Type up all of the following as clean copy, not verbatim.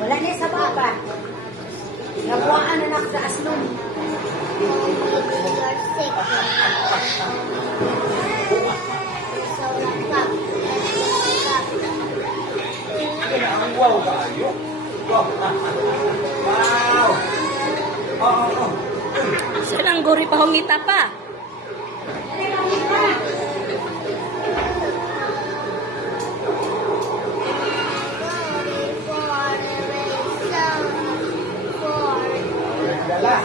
Wala niya sa baba. Nabuhaan na sa aslong. You're sick. So, laptop. Wow, kayo. Wow. Wow. Oh. Saan ang guri pa hongita pa? Dala.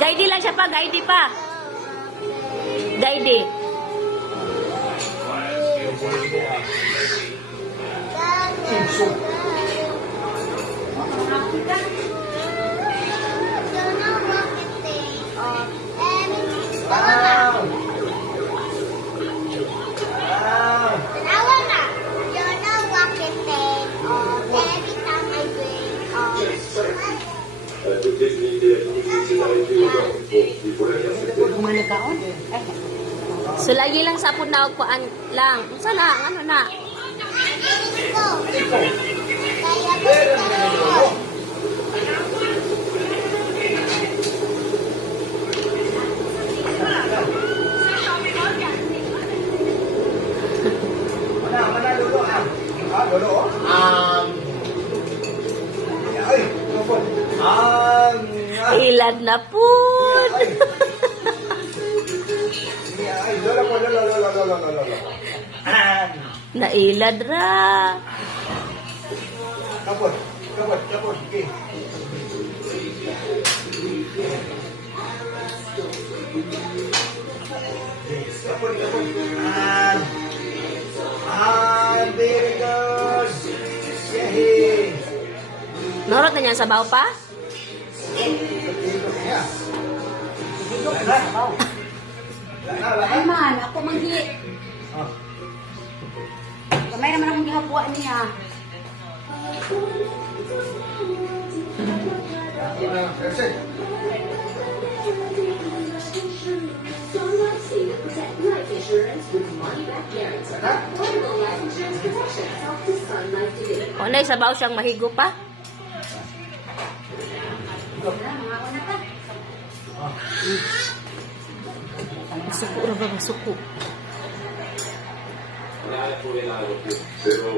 Guide lang siya pa, guide pa. Guide. Wow. Kumana kaon? So lagi lang sa pud na kuan lang. Unsa na ano na? Mana lolo ah. Ah, lolo. Ay, lolo. Ilad na pud. Ay, lolo po, lolo. Nailad ra. Kapot. Okay. Kapot. Very good. Yay. Norot na niya sa baw pa? Ay man, ako manggi. Kamay naman akong gihabuwa niya. O nay sa baw siyang mahigo pa? Suko ra ba suko? Pero,